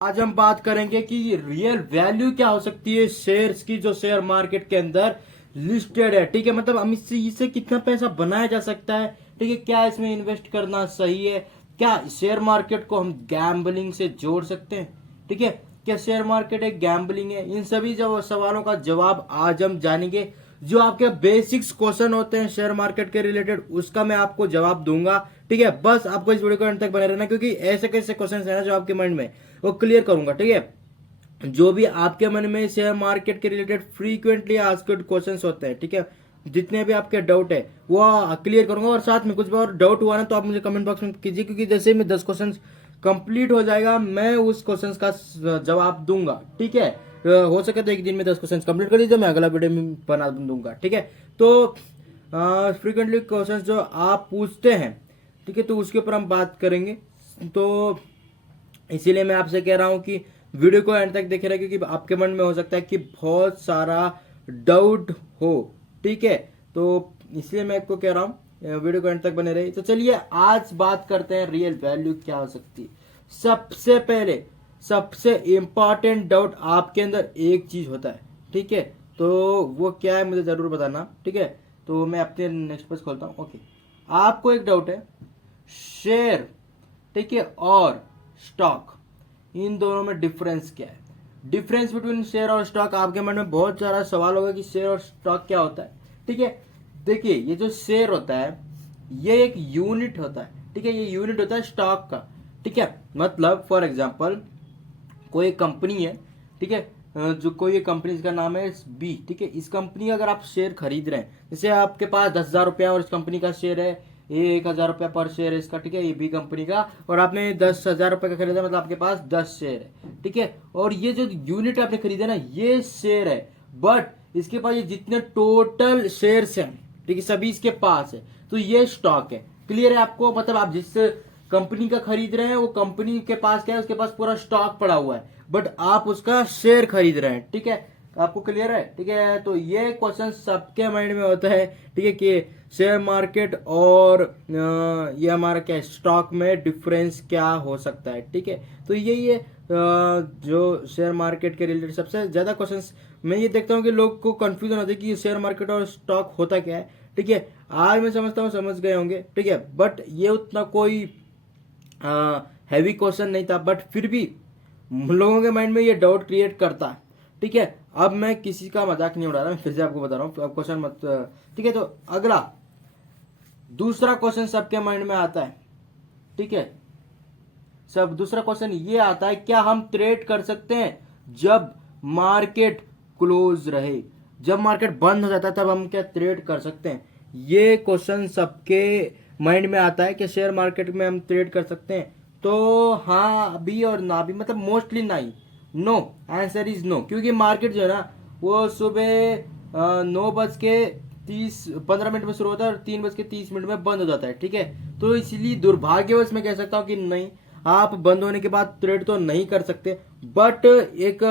आज हम बात करेंगे कि रियल वैल्यू क्या हो सकती है शेयर्स की जो शेयर मार्केट के अंदर लिस्टेड है। ठीक है, मतलब हम इससे इससे कितना पैसा बनाया जा सकता है। ठीक है, क्या इसमें इन्वेस्ट करना सही है, क्या शेयर मार्केट को हम गैम्बलिंग से जोड़ सकते हैं। ठीक है, क्या शेयर मार्केट एक गैम्बलिंग है। इन सभी जो सवालों का जवाब आज हम जानेंगे। जो आपके बेसिक्स क्वेश्चन होते हैं शेयर मार्केट के रिलेटेड उसका मैं आपको जवाब दूंगा। ठीक है, बस आपको इस वीडियो को अंत तक बने रहना, क्योंकि ऐसे कैसे क्वेश्चन है ना जो आपके माइंड में वो क्लियर करूंगा। ठीक है, जो भी आपके मन में शेयर मार्केट के रिलेटेड फ्रीक्वेंटली आस्क्ड क्वेश्चंस होते हैं, ठीक है, जितने भी आपके डाउट है वो क्लियर करूंगा। और साथ में कुछ भी और डाउट हुआ ना तो आप मुझे कमेंट बॉक्स में कीजिए, क्योंकि जैसे ही मैं 10 क्वेश्चन कंप्लीट हो जाएगा मैं उस क्वेश्चन का जवाब दूंगा। ठीक है, हो सके तो एक दिन में 10 क्वेश्चन कंप्लीट कर दीजिए, मैं अगला वीडियो में बना दूंगा। ठीक है, तो फ्रीक्वेंटली क्वेश्चन जो आप पूछते हैं, ठीक है, तो उसके ऊपर हम बात करेंगे। तो इसीलिए मैं आपसे कह रहा हूं कि वीडियो को एंड तक देखे रहे, क्योंकि आपके मन में हो सकता है कि बहुत सारा डाउट हो। ठीक है, तो इसलिए मैं आपको कह रहा हूं वीडियो को एंड तक बने रहिए। तो चलिए आज बात करते हैं रियल वैल्यू क्या हो सकती है। सबसे पहले सबसे इंपॉर्टेंट डाउट आपके अंदर एक चीज होता है। ठीक है, तो वो क्या है मुझे जरूर बताना। ठीक है, तो मैं अपने नेक्स्ट पेज खोलता हूँ। ओके, आपको एक डाउट है शेयर, ठीक है, और स्टॉक, इन दोनों में डिफरेंस क्या है। डिफरेंस बिटवीन शेयर और स्टॉक, आपके मन में बहुत सारा सवाल होगा कि शेयर और स्टॉक क्या होता है। ठीक है, देखिए ये जो शेयर होता है ये एक यूनिट होता है। ठीक है, ये यूनिट होता है स्टॉक का। ठीक है, मतलब फॉर एग्जांपल कोई कंपनी है, ठीक है, जो कोई कंपनी जिसका नाम है बी। ठीक है, इस कंपनी का अगर आप शेयर खरीद रहे हैं, जैसे आपके पास 10,000 रुपया और इस कंपनी का शेयर है, ये 1,000 रुपया पर शेयर है इसका। ठीक है, ये बी कंपनी का, और आपने 10,000 रुपये का खरीदा, मतलब आपके पास 10 शेयर है। ठीक है, और ये जो यूनिट आपने खरीदा ना ये शेयर है, बट इसके पास ये जितने टोटल शेयर्स हैं, ठीक है, सभी इसके पास है, तो ये स्टॉक है। क्लियर है आपको, मतलब आप जिस कंपनी का खरीद रहे हैं वो कंपनी के पास क्या है, उसके पास पूरा स्टॉक पड़ा हुआ है, बट आप उसका शेयर खरीद रहे हैं। ठीक है, आपको क्लियर है। ठीक है, तो ये क्वेश्चन सबके माइंड में होता है। ठीक है, कि शेयर मार्केट और ये हमारा क्या स्टॉक में डिफरेंस क्या हो सकता है। ठीक है, तो ये जो शेयर मार्केट के रिलेटेड सबसे ज्यादा क्वेश्चंस मैं ये देखता हूँ कि लोग को कंफ्यूजन होता है कि शेयर मार्केट और स्टॉक होता क्या है। ठीक है, आज मैं समझता हूँ समझ गए होंगे। ठीक है, बट ये उतना कोई हैवी क्वेश्चन नहीं था, बट फिर भी लोगों के माइंड में ये डाउट क्रिएट करता है। ठीक है, अब मैं किसी का मजाक नहीं उड़ा रहा, मैं फिर से आपको बता रहा हूँ, अब क्वेश्चन मत। ठीक है, तो अगला दूसरा क्वेश्चन सबके माइंड में आता है। ठीक है, सब दूसरा क्वेश्चन ये आता है, क्या हम ट्रेड कर सकते हैं जब मार्केट क्लोज रहे, जब मार्केट बंद हो जाता है तब हम क्या ट्रेड कर सकते हैं। ये क्वेश्चन सबके माइंड में आता है कि शेयर मार्केट में हम ट्रेड कर सकते हैं। तो हाँ भी और ना भी, मतलब मोस्टली नहीं, नो, आंसर इज नो, क्योंकि मार्केट जो है ना वो सुबह 9:30 में शुरू होता है और 3:30 में बंद हो जाता है। ठीक है, तो इसलिए दुर्भाग्यवश मैं कह सकता हूँ कि नहीं, आप बंद होने के बाद ट्रेड तो नहीं कर सकते। बट एक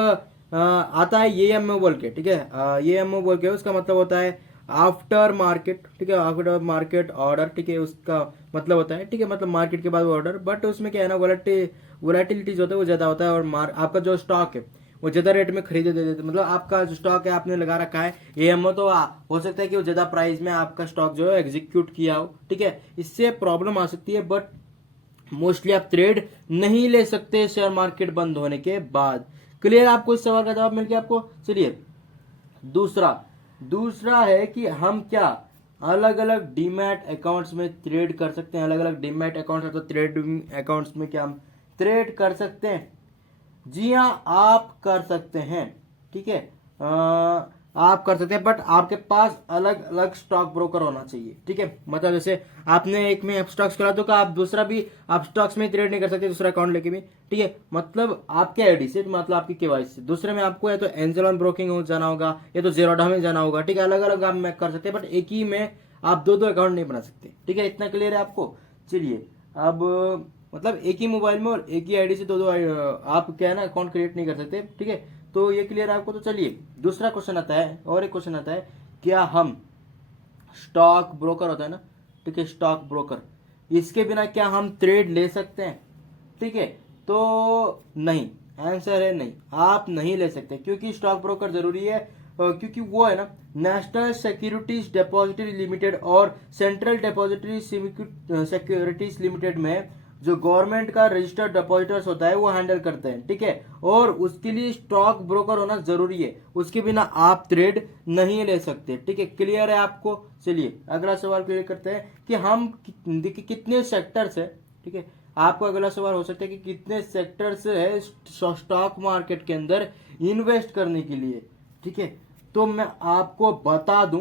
आता है ये एम बोल के। ठीक है, ये एम बोल के उसका मतलब होता है आफ्टर मार्केट। ठीक है, आफ्टर मार्केट ऑर्डर। ठीक है, उसका मतलब होता है, ठीक है, मतलब मार्केट के बाद ऑर्डर, बट उसमें क्या है ना वोलेटिलिटीज होता है वो ज्यादा होता है, और आपका जो स्टॉक है वो ज्यादा रेट में खरीदे दे देते, मतलब आपका जो स्टॉक है आपने लगा रखा है एएमओ, तो हो सकता है कि वो ज्यादा प्राइस में आपका स्टॉक जो है एग्जीक्यूट किया हो। ठीक है, इससे प्रॉब्लम आ सकती है, बट मोस्टली आप ट्रेड नहीं ले सकते शेयर मार्केट बंद होने के बाद। क्लियर, आपको इस सवाल का जवाब मिल गया आपको। चलिए दूसरा दूसरा है कि हम क्या अलग अलग डीमैट अकाउंट्स में ट्रेड कर सकते हैं। अलग अलग डीमैट अकाउंट्स तो ट्रेडिंग अकाउंट्स में क्या हम ट्रेड कर सकते हैं। जी हाँ, आप कर सकते हैं। ठीक है, आप कर सकते हैं, बट आपके पास अलग अलग स्टॉक ब्रोकर होना चाहिए। ठीक है, मतलब जैसे आपने एक में स्टॉक्स करा तो आप दूसरा भी आप स्टॉक्स में ट्रेड नहीं कर सकते दूसरा अकाउंट लेके भी। ठीक है, मतलब आपके आईडी से, मतलब आपकी केवाईसी से दूसरे में आपको या तो एंजल ऑन ब्रोकिंग हो जाना होगा या तो जेरोडा में जाना होगा। ठीक है, अलग अलग आप में कर सकते हैं, बट एक ही में आप दो दो अकाउंट नहीं बना सकते। ठीक है, इतना क्लियर है आपको। चलिए अब मतलब एक ही मोबाइल में और एक ही आईडी से दो दो आप क्या है ना अकाउंट क्रिएट नहीं कर सकते। ठीक है, तो ये क्लियर है आपको। तो चलिए दूसरा क्वेश्चन आता है, और एक क्वेश्चन आता है, क्या हम स्टॉक ब्रोकर होता है ना, ठीक है, स्टॉक ब्रोकर, इसके बिना क्या हम ट्रेड ले सकते हैं। ठीक है, तो नहीं, आंसर है नहीं, आप नहीं ले सकते, क्योंकि स्टॉक ब्रोकर जरूरी है, क्योंकि वो है ना नेशनल सिक्योरिटीज डिपॉजिटरी लिमिटेड और सेंट्रल डिपॉजिटरी सिक्योरिटीज लिमिटेड में जो गवर्नमेंट का रजिस्टर्ड डिपॉजिटर्स होता है वो हैंडल करते हैं, ठीक है। और उसके लिए स्टॉक ब्रोकर होना जरूरी है, उसके बिना आप ट्रेड नहीं ले सकते, ठीक है। क्लियर है आपको? चलिए अगला सवाल क्लियर करते हैं कि हम देखिए कितने सेक्टर्स है, ठीक है। आपको अगला सवाल हो सकता है कि कितने सेक्टर्स है स्टॉक मार्केट के अंदर इन्वेस्ट करने के लिए, ठीक है। तो मैं आपको बता दूं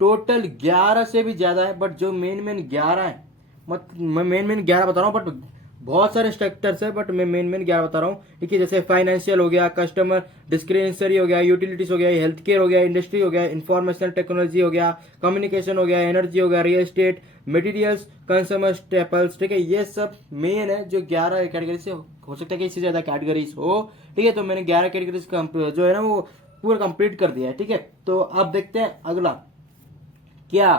टोटल 11 से भी ज्यादा है, बट जो मेन 11 है, मैं मेन 11 बता रहा हूँ, बट बहुत सारे सेक्टर्स है, बट मैं मेन 11 बता रहा हूँ, ठीक है। जैसे फाइनेंशियल हो गया, कस्टमर डिस्क्रिप्शनरी हो गया, यूटिलिटीज हो गया, हेल्थ केयर हो गया, इंडस्ट्री हो गया, इंफॉर्मेशनल टेक्नोलॉजी हो गया, कम्युनिकेशन हो गया, एनर्जी हो गया, real estate, materials, consumer staples, ठीक है। ये सब मेन है जो 11 कैटेगरी से हो सकता है कि इससे ज्यादा कैटेगरीज हो, ठीक है। तो मैंने 11 कैटेगरीज जो है ना वो पूरा कंप्लीट कर दिया है, ठीक है। तो अब देखते हैं अगला, क्या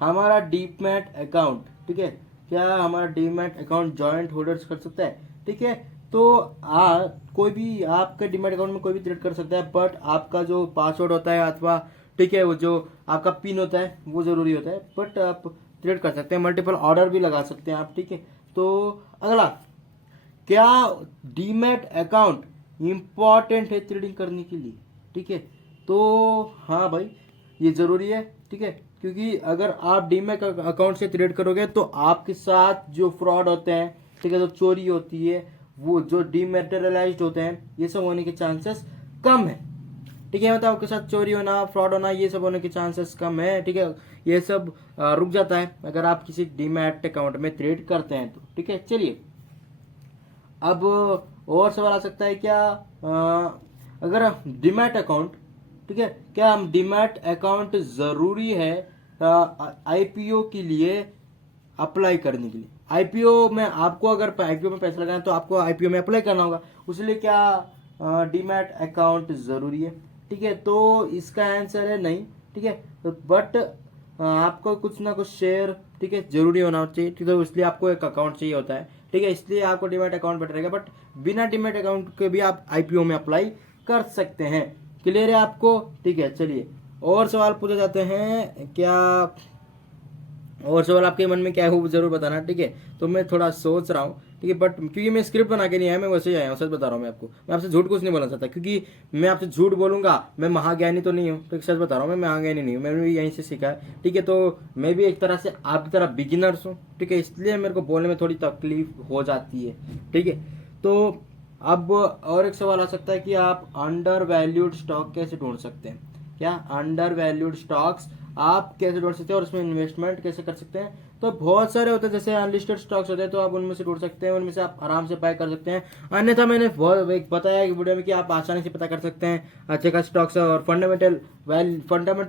हमारा डीमैट अकाउंट, ठीक है, क्या हमारा डीमैट अकाउंट जॉइंट होल्डर्स कर सकता है, ठीक है। तो कोई भी आपके डीमैट अकाउंट में कोई भी ट्रेड कर सकता है, बट आपका जो पासवर्ड होता है अथवा, ठीक है, वो जो आपका पिन होता है वो जरूरी होता है, बट आप ट्रेड कर सकते हैं, मल्टीपल ऑर्डर भी लगा सकते हैं आप, ठीक है। तो अगला, क्या डीमैट अकाउंट इंपॉर्टेंट है ट्रेडिंग करने के लिए, ठीक है। तो हाँ भाई ये जरूरी है, ठीक है, क्योंकि अगर आप डीमैट अकाउंट से ट्रेड करोगे तो आपके साथ जो फ्रॉड होते हैं, ठीक है, जो चोरी होती है, वो जो डीमेटेरियलाइज्ड होते हैं, ये सब होने के चांसेस कम है, ठीक है। मतलब आपके साथ चोरी होना, फ्रॉड होना, ये सब होने के चांसेस कम है, ठीक है। ये सब रुक जाता है अगर आप किसी डीमैट अकाउंट में ट्रेड करते हैं तो, ठीक है। चलिए अब और सवाल आ सकता है, क्या अगर डीमैट अकाउंट, ठीक है, क्या हम डीमैट अकाउंट जरूरी है आईपीओ के लिए अप्लाई करने के लिए? आईपीओ में आपको अगर आईपीओ में पैसा लगाना है तो आपको आईपीओ में अप्लाई करना होगा, उसलिए क्या डीमैट अकाउंट जरूरी है, ठीक है। तो इसका आंसर है नहीं, ठीक है। बट आपको कुछ ना कुछ शेयर, ठीक है, जरूरी होना चाहिए, ठीक है। तो इसलिए आपको एक अकाउंट चाहिए होता है, ठीक है, इसलिए आपको डीमैट अकाउंट बेटर रहेगा, बट बिना डीमैट अकाउंट के भी आप आईपीओ में अप्लाई कर सकते हैं। क्लियर है आपको? ठीक है, चलिए और सवाल पूछे जाते हैं, क्या और सवाल आपके मन में क्या है वो जरूर बताना, ठीक है। तो मैं थोड़ा सोच रहा हूँ, ठीक है, बट क्योंकि मैं स्क्रिप्ट बना के नहीं आया, मैं वैसे ही आया हूँ, सच बता रहा हूँ मैं आपको, मैं आपसे झूठ कुछ नहीं बोलना चाहता, क्योंकि मैं आपसे झूठ बोलूंगा, मैं महाज्ञानी तो नहीं हूँ, तो सच बता रहा हूँ, मैं महाज्ञानी नहीं हूँ, मैंने भी यहीं से सीखा है, ठीक है। तो मैं भी एक तरह से आपकी तरह बिगिनर्स हूँ, ठीक है, इसलिए मेरे को बोलने में थोड़ी तकलीफ हो जाती है, ठीक है। तो अब और एक सवाल आ सकता है कि आप अंडर वैल्यूड स्टॉक कैसे ढूंढ सकते हैं? क्या अंडर वैल्यूड स्टॉक्स आप कैसे ढूंढ सकते हैं और उसमें इन्वेस्टमेंट कैसे कर सकते हैं? तो बहुत सारे होते हैं, जैसे अनलिस्टेड स्टॉक्स होते हैं, तो आप उनमें से ढूंढ सकते हैं, उनमें से आप आराम से बाय कर सकते हैं। अन्यथा मैंने एक बताया कि वीडियो में कि आप आसानी से पता कर सकते हैं अच्छे खास स्टॉक्स, और फंडामेंटल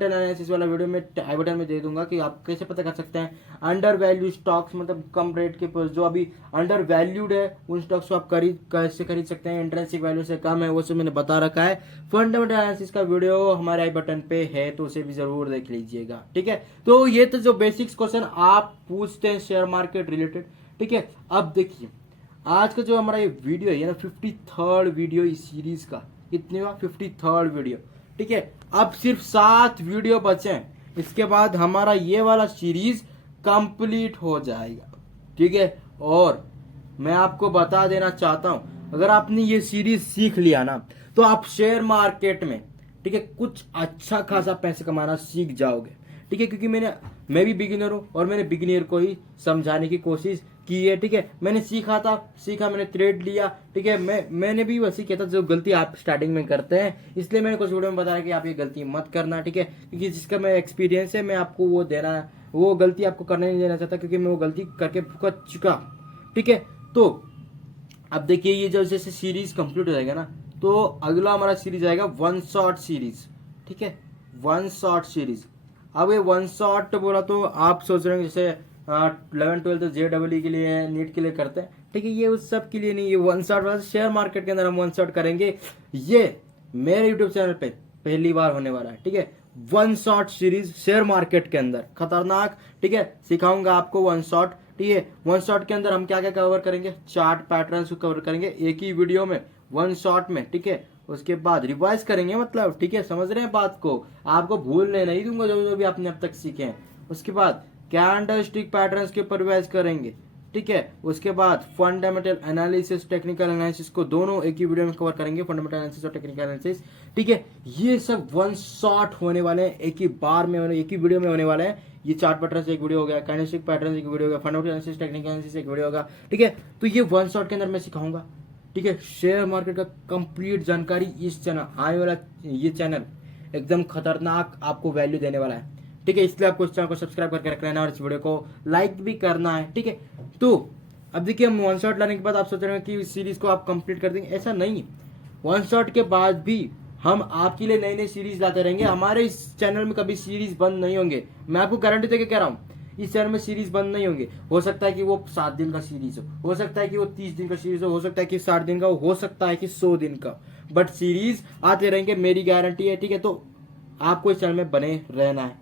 एनालिसिस वाला वीडियो में आई बटन में दे दूंगा कि आप कैसे पता कर सकते हैं अंडर वैल्यू स्टॉक्स, मतलब कम रेट के जो अभी अंडर वैल्यूड है उन स्टॉक्स को आप कैसे खरीद सकते हैं, इंट्रिंसिक वैल्यू से कम है, वो सब मैंने बता रखा है। फंडामेंटल एनालिसिस का वीडियो हमारे आई बटन पे है, तो उसे भी जरूर देख लीजिएगा, ठीक है। तो ये तो जो बेसिक्स क्वेश्चन आप पूछते हैं शेयर मार्केट रिलेटेड, ठीक है। अब देखिए आज का जो हमारा ये वीडियो है ना 53rd वीडियो इस सीरीज का, कितने हुआ 53rd वीडियो, ठीक है। अब सिर्फ 7 वीडियो बचे हैं, इसके बाद हमारा ये वाला सीरीज कंप्लीट हो जाएगा, ठीक है। और मैं आपको बता देना चाहता हूं, अगर आपने ये सीरीज सीख लिया ना तो आप शेयर मार्केट में, ठीक है, कुछ अच्छा खासा पैसे कमाना सीख जाओगे, ठीक है। क्योंकि मैं भी बिगिनर हूं और मैंने बिगिनर को ही समझाने की कोशिश की है, ठीक है। मैंने सीखा, मैंने ट्रेड लिया, ठीक है। मैंने भी वैसे किया था जो गलती आप स्टार्टिंग में करते हैं, इसलिए मैंने कुछ वीडियो में बताया कि आप ये गलती मत करना, ठीक है। क्योंकि जिसका मैं एक्सपीरियंस है मैं आपको वो गलती आपको करने नहीं देना चाहता, क्योंकि मैं वो गलती करके भुगत चुका, ठीक है। तो अब देखिए ये जब जैसे सीरीज कंप्लीट हो जाएगा ना, तो अगला हमारा सीरीज आएगा वन शॉट सीरीज, ठीक है, वन शॉट सीरीज। अब ये वन शॉट बोला तो आप सोच रहे हैं जैसे 11-12 JEE के लिए, नीट के लिए करते हैं, ठीक है, ये उस सब के लिए नहीं, ये वन शॉट वाला शेयर मार्केट के अंदर हम वन शॉट करेंगे, ये मेरे यूट्यूब चैनल पे पहली बार होने वाला है, ठीक है। One shot series share market के अंदर खतरनाक, ठीक है, सिखाऊंगा आपको वन शॉट, ठीक है। वन शॉट के अंदर हम क्या क्या कवर करेंगे, चार्ट पैटर्न्स को कवर करेंगे एक ही वीडियो में, वन शॉट में, ठीक है। उसके बाद रिवाइज करेंगे, मतलब ठीक है, समझ रहे हैं बात को, आपको भूलने नहीं दूंगा जो जो भी आपने अब तक सीखे हैं। उसके बाद कैंडलस्टिक पैटर्न्स के ऊपर रिवाइज करेंगे, ठीक है। उसके बाद फंडामेंटल एनालिसिस, टेक्निकल एनालिसिस को दोनों एक ही वीडियो में कवर करेंगे, फंडामेंटल एनालिसिस और टेक्निकल एनालिसिस, ठीक है। ये सब वन शॉट होने वाले हैं, एक ही बार में एक ही वीडियो में होने वाले हैं। ये चार्ट पैटर्न एक वीडियो हो गया, कैंडलस्टिक पैटर्न एक वीडियो हो गया, फंडामेंटल एनालिसिस, टेक्निकल एनालिसिस एक वीडियो होगा, ठीक है। तो ये वन शॉट के अंदर मैं सिखाऊंगा, ठीक है। शेयर मार्केट का कंप्लीट जानकारी इस चैनल, आने वाला ये चैनल एकदम खतरनाक आपको वैल्यू देने वाला है, ठीक है। इसलिए आपको इस चैनल को सब्सक्राइब करके रख लेना और इस वीडियो को लाइक भी करना है, ठीक है। तो अब देखिए, हम वन शॉट लाने के बाद आप सोच रहे हैं कि इस सीरीज को आप कंप्लीट कर देंगे, ऐसा नहीं है। वन शॉट के बाद भी हम आपके लिए नई नई सीरीज लाते रहेंगे। हमारे इस चैनल में कभी सीरीज बंद नहीं होंगे, मैं आपको गारंटी देके कह रहा हूँ, इस चैनल में सीरीज बंद नहीं होंगे। हो सकता है कि वो 7 दिन का सीरीज हो सकता है कि वो 30 दिन का सीरीज हो सकता है कि 60 दिन का हो सकता है कि 100 दिन का, बट सीरीज आते रहेंगे, मेरी गारंटी है, ठीक है। तो आपको इस चैनल में बने रहना है।